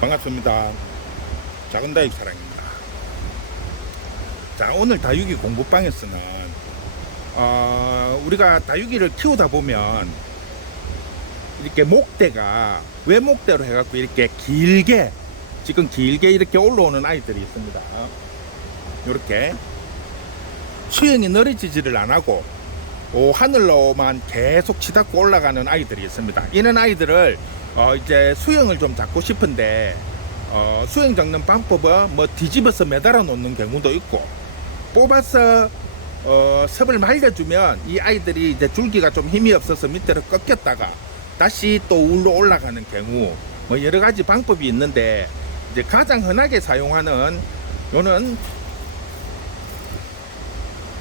반갑습니다. 작은 다육 사랑입니다. 자, 오늘 다육이 공부방에서는 우리가 다육이를 키우다 보면 이렇게 목대가 외목대로 해갖고 이렇게 길게 지금 길게 이렇게 올라오는 아이들이 있습니다. 이렇게 수영이 느려지지를 안하고 하늘로만 계속 치닫고 올라가는 아이들이 있습니다. 이런 아이들을 이제 수영을 좀 잡고 싶은데 수영 잡는 방법은 뭐 뒤집어서 매달아 놓는 경우도 있고, 뽑아서 섭을 말려주면 이 아이들이 이제 줄기가 좀 힘이 없어서 밑으로 꺾였다가 다시 또 울로 올라가는 경우, 뭐 여러 가지 방법이 있는데 이제 가장 흔하게 사용하는 요는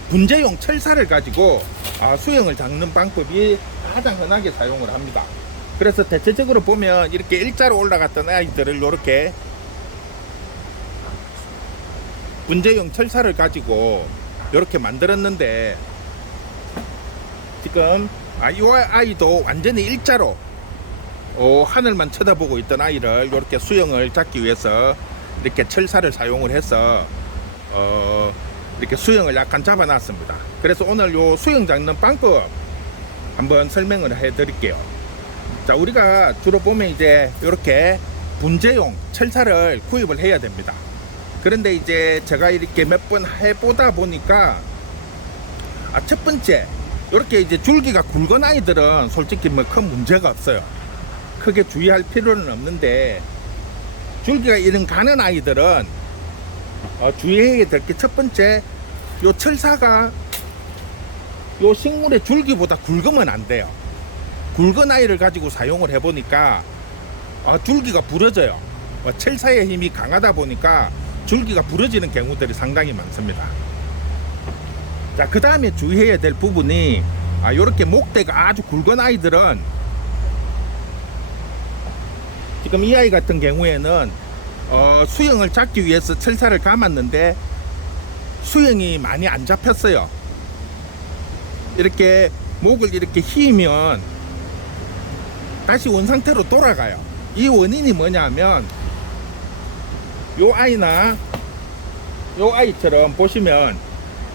분재용 철사를 가지고 수영을 잡는 방법이 가장 흔하게 사용을 합니다. 그래서 대체적으로 보면 이렇게 일자로 올라갔던 아이들을 이렇게 분재용 철사를 가지고 이렇게 만들었는데, 지금 이 아이도 완전히 일자로 하늘만 쳐다보고 있던 아이를 이렇게 수영을 잡기 위해서 이렇게 철사를 사용을 해서 이렇게 수영을 약간 잡아놨습니다. 그래서 오늘 요 수영 잡는 방법 한번 설명을 해 드릴게요. 자, 우리가 주로 보면 이제 이렇게 분재용 철사를 구입을 해야 됩니다. 그런데 이제 제가 이렇게 몇 번 해보다 보니까 첫 번째, 이렇게 이제 줄기가 굵은 아이들은 솔직히 뭐 큰 문제가 없어요. 크게 주의할 필요는 없는데, 줄기가 이런 가는 아이들은 주의해야 될 게, 첫 번째, 요 철사가 요 식물의 줄기보다 굵으면 안 돼요. 굵은 아이를 가지고 사용을 해보니까 줄기가 부러져요. 철사의 힘이 강하다 보니까 줄기가 부러지는 경우들이 상당히 많습니다. 자, 그 다음에 주의해야 될 부분이 요렇게 목대가 아주 굵은 아이들은, 지금 이 아이 같은 경우에는 수영을 잡기 위해서 철사를 감았는데 수영이 많이 안 잡혔어요. 이렇게 목을 이렇게 휘면 다시 원상태로 돌아가요. 이 원인이 뭐냐면, 요 아이나 요 아이처럼 보시면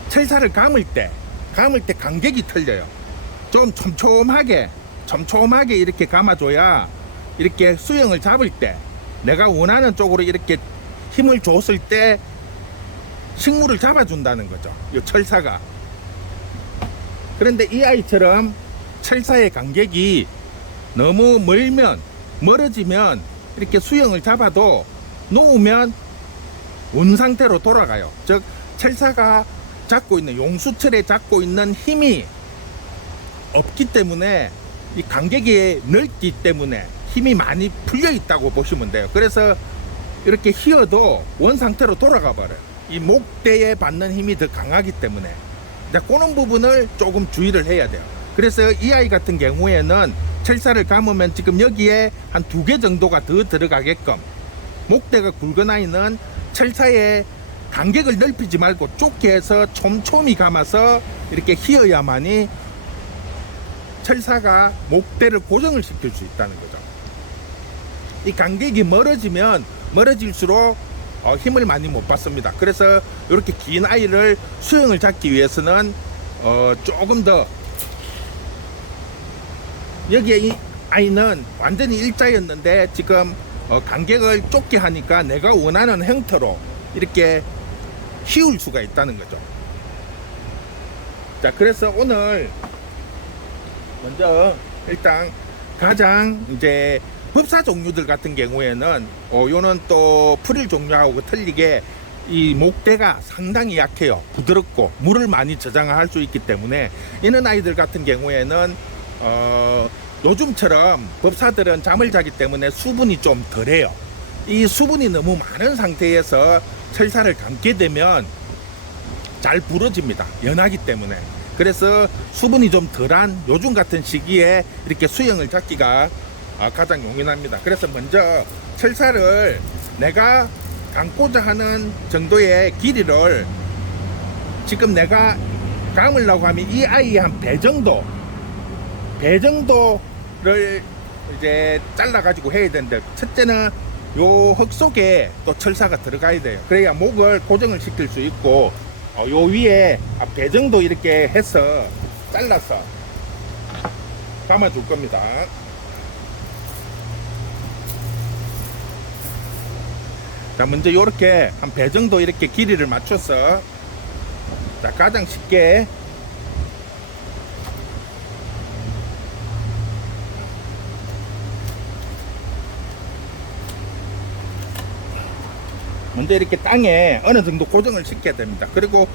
철사를 감을 때 간격이 틀려요. 좀 촘촘하게 이렇게 감아줘야 이렇게 수영을 잡을 때 내가 원하는 쪽으로 이렇게 힘을 줬을 때 식물을 잡아준다는 거죠, 이 철사가. 그런데 이 아이처럼 철사의 간격이 너무 멀어지면 이렇게 수영을 잡아도 놓으면 원상태로 돌아가요. 즉, 철사가 잡고 있는, 용수철에 잡고 있는 힘이 없기 때문에, 이 간격이 넓기 때문에 힘이 많이 풀려 있다고 보시면 돼요. 그래서 이렇게 휘어도 원상태로 돌아가 버려요. 이 목대에 받는 힘이 더 강하기 때문에. 그런 부분을 조금 주의를 해야 돼요. 그래서 이 아이 같은 경우에는 철사를 감으면 지금 여기에 한 2개 정도가 더 들어가게끔, 목대가 굵은 아이는 철사의 간격을 넓히지 말고 좁게 해서 촘촘히 감아서 이렇게 휘어야만이 철사가 목대를 고정을 시킬 수 있다는 거죠. 이 간격이 멀어지면 멀어질수록 힘을 많이 못 받습니다. 그래서 이렇게 긴 아이를 수영을 잡기 위해서는 조금 더, 여기에 이 아이는 완전히 일자였는데 지금 간격을 좁게 하니까 내가 원하는 형태로 이렇게 휘울 수가 있다는 거죠. 자, 그래서 오늘 먼저 일단 가장 이제 법사 종류들 같은 경우에는 요는 또 프릴 종류하고 틀리게 이 목대가 상당히 약해요. 부드럽고 물을 많이 저장할 수 있기 때문에, 이런 아이들 같은 경우에는 요즘처럼 법사들은 잠을 자기 때문에 수분이 좀 덜해요. 이 수분이 너무 많은 상태에서 철사를 감게 되면 잘 부러집니다, 연하기 때문에. 그래서 수분이 좀 덜한 요즘 같은 시기에 이렇게 수영을 잡기가 가장 용이합니다. 그래서 먼저 철사를 내가 감고자 하는 정도의 길이를, 지금 내가 감으려고 하면 이 아이의 한 배 정도를 이제 잘라 가지고 해야 되는데, 첫째는 요 흙 속에 또 철사가 들어가야 돼요. 그래야 목을 고정을 시킬 수 있고, 요 위에 배정도 이렇게 해서 잘라서 감아줄 겁니다. 자, 먼저 요렇게 한 배 정도 이렇게 길이를 맞춰서, 자, 가장 쉽게 먼저 이렇게 땅에 어느 정도 고정을 시켜야 됩니다. 그리고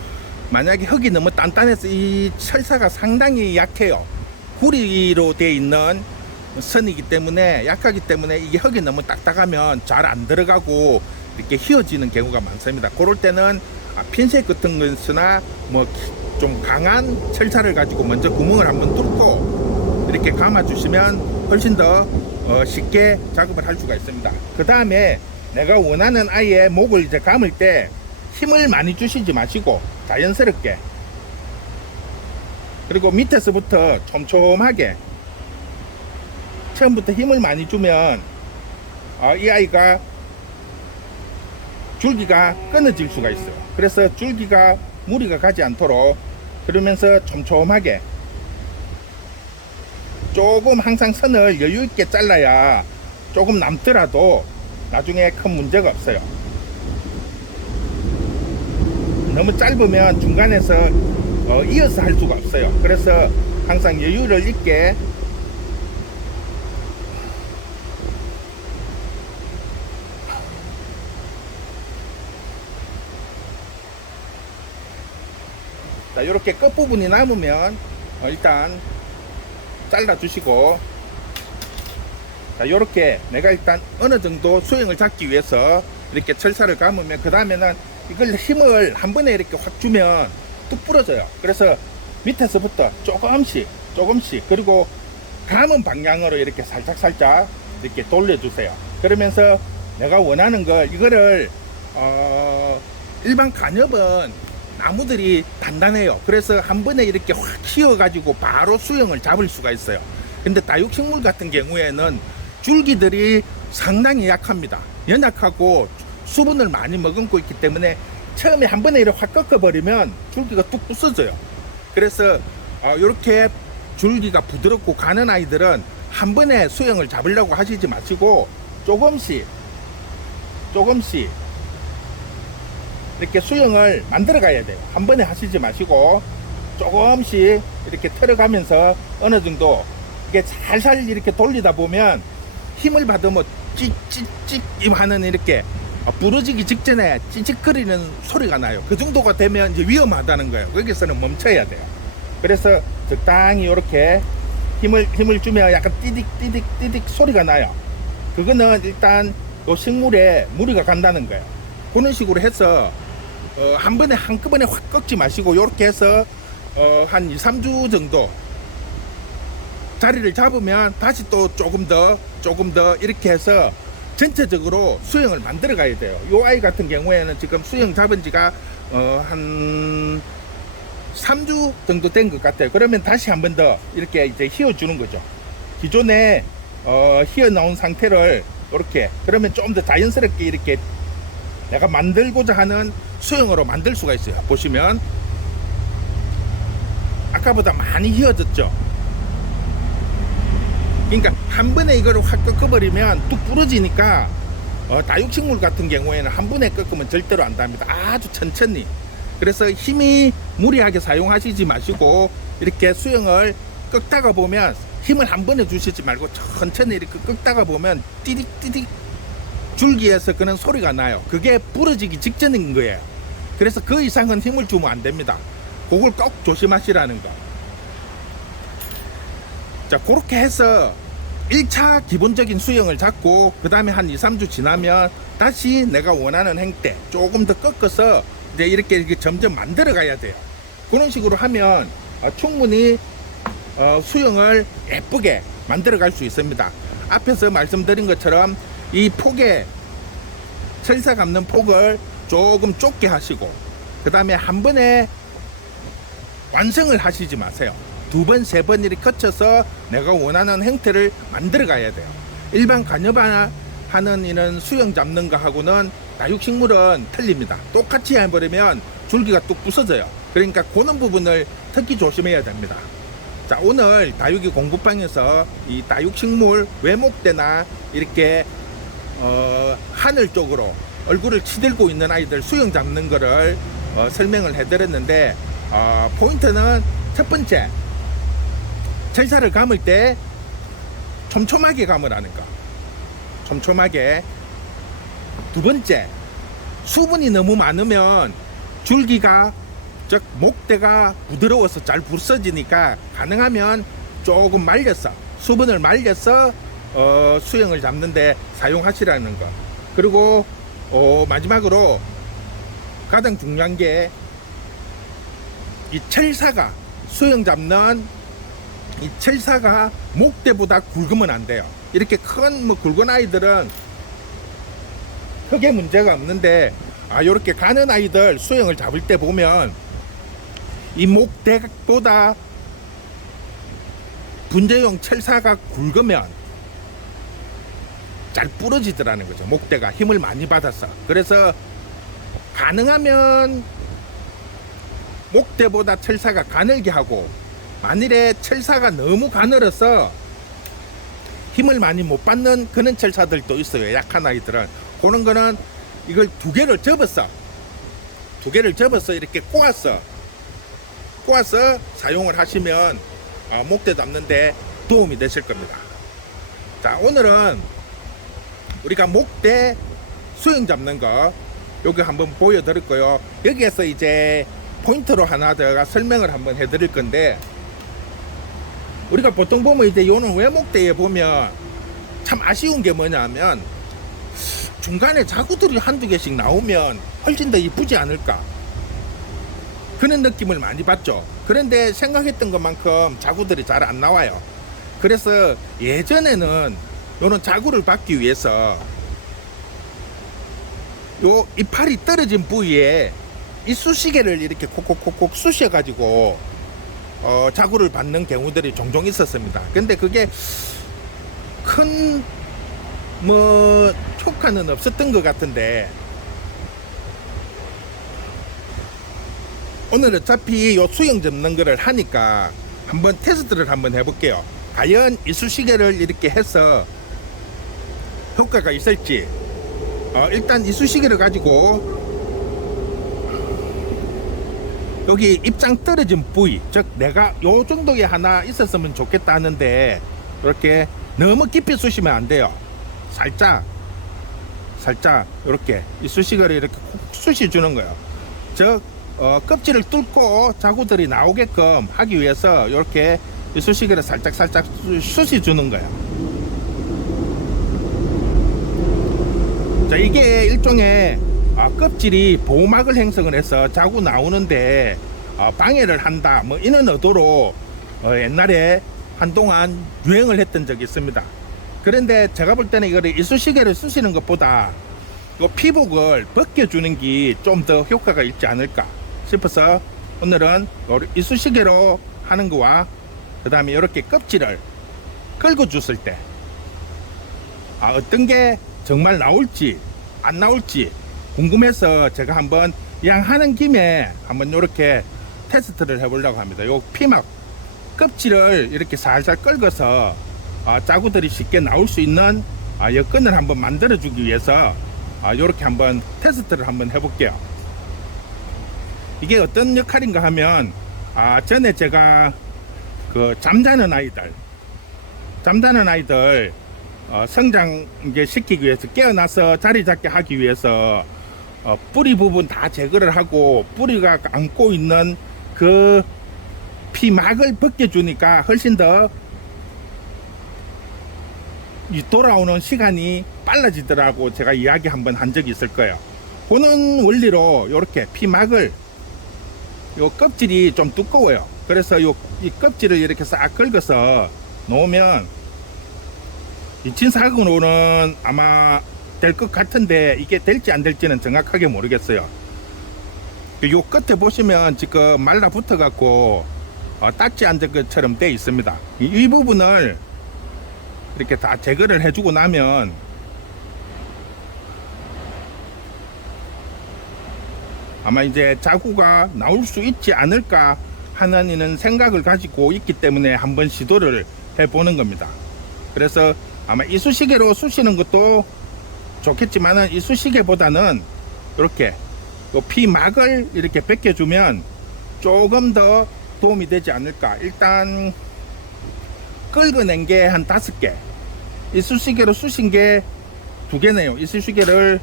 만약에 흙이 너무 단단해서 이 철사가 상당히 약해요. 구리로 되어 있는 선이기 때문에, 약하기 때문에 이게 흙이 너무 딱딱하면 잘 안 들어가고 이렇게 휘어지는 경우가 많습니다. 그럴 때는 핀셋 같은 것이나 뭐 좀 강한 철사를 가지고 먼저 구멍을 한번 뚫고 이렇게 감아 주시면 훨씬 더 쉽게 작업을 할 수가 있습니다. 그 다음에 내가 원하는 아이의 목을 이제 감을 때 힘을 많이 주시지 마시고 자연스럽게, 그리고 밑에서부터 촘촘하게, 처음부터 힘을 많이 주면 이 아이가 줄기가 끊어질 수가 있어요. 그래서 줄기가 무리가 가지 않도록, 그러면서 촘촘하게 조금 항상 선을 여유 있게 잘라야 조금 남더라도 나중에 큰 문제가 없어요. 너무 짧으면 중간에서 이어서 할 수가 없어요. 그래서 항상 여유를 있게 자, 이렇게 끝부분이 남으면 일단 잘라 주시고, 자, 이렇게 내가 일단 어느 정도 수영을 잡기 위해서 이렇게 철사를 감으면, 그 다음에는 이걸 힘을 한 번에 이렇게 확 주면 뚝 부러져요. 그래서 밑에서부터 조금씩 그리고 감은 방향으로 이렇게 살짝 이렇게 돌려주세요. 그러면서 내가 원하는 걸, 이거를 일반 간엽은 나무들이 단단해요. 그래서 한 번에 이렇게 확 휘어 가지고 바로 수영을 잡을 수가 있어요. 근데 다육식물 같은 경우에는 줄기들이 상당히 약합니다. 연약하고 수분을 많이 머금고 있기 때문에 처음에 한 번에 이렇게 확 꺾어버리면 줄기가 뚝 부서져요. 그래서 이렇게 줄기가 부드럽고 가는 아이들은 한 번에 수영을 잡으려고 하시지 마시고 조금씩 이렇게 수영을 만들어 가야 돼요. 한 번에 하시지 마시고 조금씩 이렇게 털어가면서 어느 정도 이게 살살 이렇게 돌리다 보면 힘을 받으면 찌찌찌 하는 이렇게 부러지기 직전에 찌직거리는 소리가 나요. 그 정도가 되면 이제 위험하다는 거예요. 거기서는 멈춰야 돼요. 그래서 적당히 이렇게 힘을 주면 약간 띠딕 소리가 나요. 그거는 일단 요 식물에 무리가 간다는 거예요. 그런 식으로 해서 한 번에 한꺼번에 확 꺾지 마시고 이렇게 해서 한 2, 3주 정도 자리를 잡으면 다시 또 조금 더 이렇게 해서 전체적으로 수영을 만들어 가야 돼요. 이 아이 같은 경우에는 지금 수영 잡은 지가 한 3주 정도 된 것 같아요. 그러면 다시 한 번 더 이렇게 이제 휘어 주는 거죠. 기존에 휘어 나온 상태를 이렇게, 그러면 좀 더 자연스럽게 이렇게 내가 만들고자 하는 수영으로 만들 수가 있어요. 보시면 아까보다 많이 휘어졌죠. 그러니까 한 번에 이거를 확 꺾어버리면 뚝 부러지니까 다육식물 같은 경우에는 한 번에 꺾으면 절대로 안 됩니다. 아주 천천히. 그래서 힘이 무리하게 사용하시지 마시고 이렇게 수영을 꺾다가 보면 힘을 한 번에 주시지 말고 천천히 이렇게 꺾다가 보면 띠딕 줄기에서 그런 소리가 나요. 그게 부러지기 직전인 거예요. 그래서 그 이상은 힘을 주면 안 됩니다. 그걸 꼭 조심하시라는 거. 자, 그렇게 해서 1차 기본적인 수영을 잡고 그 다음에 한 2, 3주 지나면 다시 내가 원하는 행태 조금 더 꺾어서 이제 이렇게 점점 만들어 가야 돼요. 그런 식으로 하면 충분히 수영을 예쁘게 만들어 갈 수 있습니다. 앞에서 말씀드린 것처럼 이 폭에 철사 감는 폭을 조금 좁게 하시고 그 다음에 한 번에 완성을 하시지 마세요. 2번, 3번 이렇게 거쳐서 내가 원하는 형태를 만들어 가야 돼요. 일반 간엽하는 하는 이런 수영 잡는 거하고는 다육식물은 틀립니다. 똑같이 해버리면 줄기가 뚝 부서져요. 그러니까 그런 부분을 특히 조심해야 됩니다. 자, 오늘 다육이 공부방에서 이 다육식물 외목대나 이렇게 하늘 쪽으로 얼굴을 치들고 있는 아이들 수영 잡는 거를 설명을 해드렸는데, 포인트는 첫 번째, 철사를 감을 때 촘촘하게 감으라는 거. 촘촘하게. 두 번째, 수분이 너무 많으면 줄기가, 즉 목대가 부드러워서 잘 부서지니까 가능하면 조금 말려서, 수분을 말려서 수영을 잡는데 사용하시라는 거. 그리고 마지막으로 가장 중요한 게, 이 철사가, 수영 잡는 이 철사가 목대보다 굵으면 안 돼요. 이렇게 큰 굵은 아이들은 크게 문제가 없는데, 이렇게 가는 아이들 수영을 잡을 때 보면 이 목대보다 분재용 철사가 굵으면 잘 부러지더라는 거죠. 목대가 힘을 많이 받아서. 그래서 가능하면 목대보다 철사가 가늘게 하고, 만일에 철사가 너무 가늘어서 힘을 많이 못 받는 그런 철사들도 있어요. 약한 아이들은. 그런 거는 이걸 두 개를 접어서 이렇게 꼬아서 사용을 하시면 목대 잡는데 도움이 되실 겁니다. 자, 오늘은 우리가 목대 수영 잡는 거 여기 한번 보여드릴 거요. 여기에서 이제 포인트로 하나 더 설명을 한번 해드릴 건데, 우리가 보통 보면 이제 요는 외목대에 보면 참 아쉬운 게 뭐냐면 중간에 자구들이 한두 개씩 나오면 훨씬 더 이쁘지 않을까, 그런 느낌을 많이 받죠. 그런데 생각했던 것만큼 자구들이 잘 안 나와요. 그래서 예전에는 요런 자구를 받기 위해서 요 이파리 떨어진 부위에 이쑤시개를 이렇게 콕콕콕콕 쑤셔 가지고 자구를 받는 경우들이 종종 있었습니다. 근데 그게 큰 효과는 없었던 것 같은데, 오늘 어차피 요 수영 잡는 거를 하니까 한번 테스트를 한번 해볼게요. 과연 이쑤시개를 이렇게 해서 효과가 있을지. 일단 이쑤시개를 가지고 여기 입장 떨어진 부위, 즉 내가 요 정도에 하나 있었으면 좋겠다 하는데, 이렇게 너무 깊이 쑤시면 안 돼요. 살짝 이렇게 이쑤시개를 이렇게 콕 쑤시 주는 거예요. 즉 껍질을 뚫고 자구들이 나오게끔 하기 위해서 이렇게 이쑤시개를 살짝 쑤시 주는 거예요. 자, 이게 일종의 껍질이 보호막을 형성을 해서 자구 나오는데 방해를 한다, 뭐 이런 의도로 옛날에 한동안 유행을 했던 적이 있습니다. 그런데 제가 볼 때는 이거를 이쑤시개를 쑤시는 것보다 이 피복을 벗겨주는 게 좀 더 효과가 있지 않을까 싶어서 오늘은 이쑤시개로 하는 거와 그 다음에 이렇게 껍질을 긁어줬을 때 어떤 게 정말 나올지 안 나올지 궁금해서 제가 한번 그냥 하는 김에 한번 이렇게 테스트를 해보려고 합니다. 요 피막 껍질을 이렇게 살살 긁어서 자구들이 쉽게 나올 수 있는 여건을 한번 만들어 주기 위해서 이렇게 한번 테스트를 한번 해볼게요. 이게 어떤 역할인가 하면 전에 제가 그 잠자는 아이들 성장 시키기 위해서 깨어나서 자리 잡게 하기 위해서 뿌리 부분 다 제거를 하고 뿌리가 안고 있는 그 피막을 벗겨주니까 훨씬 더 돌아오는 시간이 빨라지더라고 제가 이야기 한번 한 적이 있을 거예요. 그런 원리로 이렇게 피막을, 요 껍질이 좀 두꺼워요. 그래서 이 껍질을 이렇게 싹 긁어서 놓으면 이친사근으로는 아마 될 것 같은데 이게 될지 안 될지는 정확하게 모르겠어요. 요 끝에 보시면 지금 말라붙어 갖고 딱지 앉은 것처럼 돼 있습니다. 이 부분을 이렇게 다 제거를 해주고 나면 아마 이제 자구가 나올 수 있지 않을까 하는 이런 생각을 가지고 있기 때문에 한번 시도를 해보는 겁니다. 그래서 아마 이쑤시개로 쑤시는 것도 좋겠지만은 이쑤시개보다는 이렇게 피막을 이렇게 벗겨주면 조금 더 도움이 되지 않을까. 일단 긁어낸 게 한 5개, 이쑤시개로 쑤신 게 2개네요. 이쑤시개를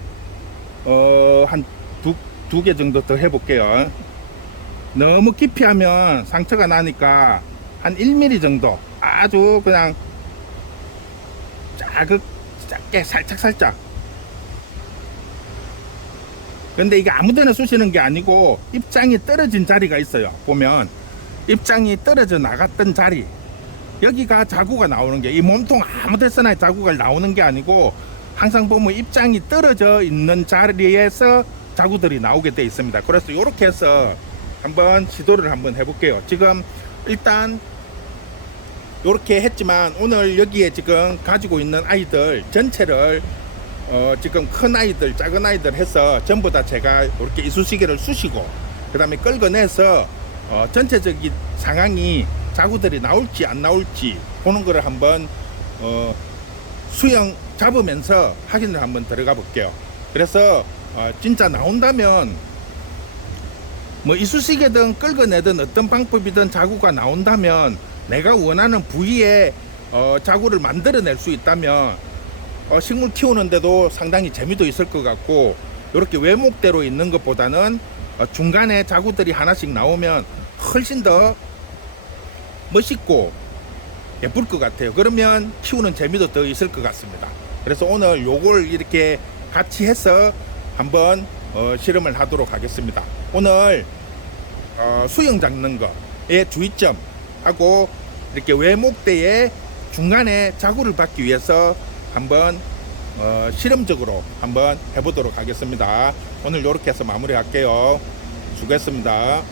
한 두 개 정도 더 해볼게요. 너무 깊이 하면 상처가 나니까 한 1mm 정도, 아주 그냥 작게 살짝. 근데 이게 아무데나 쑤시는 게 아니고 입장이 떨어진 자리가 있어요. 보면 입장이 떨어져 나갔던 자리, 여기가 자구가 나오는 게, 이 몸통 아무 데서나 자구가 나오는 게 아니고 항상 보면 입장이 떨어져 있는 자리에서 자구들이 나오게 돼 있습니다. 그래서 이렇게 해서 한번 시도를 한번 해볼게요. 지금 일단 이렇게 했지만 오늘 여기에 지금 가지고 있는 아이들 전체를 지금 큰 아이들, 작은 아이들 해서 전부 다 제가 이렇게 이쑤시개를 쑤시고 그 다음에 끌어내서 전체적인 상황이 자구들이 나올지 안 나올지 보는 거를 한번 수영 잡으면서 확인을 한번 들어가 볼게요. 그래서 진짜 나온다면 뭐 이쑤시개든 끌어내든 어떤 방법이든 자구가 나온다면 내가 원하는 부위에 자구를 만들어낼 수 있다면 식물 키우는데도 상당히 재미도 있을 것 같고, 이렇게 외목대로 있는 것보다는 중간에 자구들이 하나씩 나오면 훨씬 더 멋있고 예쁠 것 같아요. 그러면 키우는 재미도 더 있을 것 같습니다. 그래서 오늘 요걸 이렇게 같이 해서 한번 실험을 하도록 하겠습니다. 오늘 수영 잡는 거의 주의점 하고 이렇게 외목대의 중간에 자구를 받기 위해서 한번 실험적으로 한번 해보도록 하겠습니다. 오늘 이렇게 해서 마무리할게요. 수고했습니다.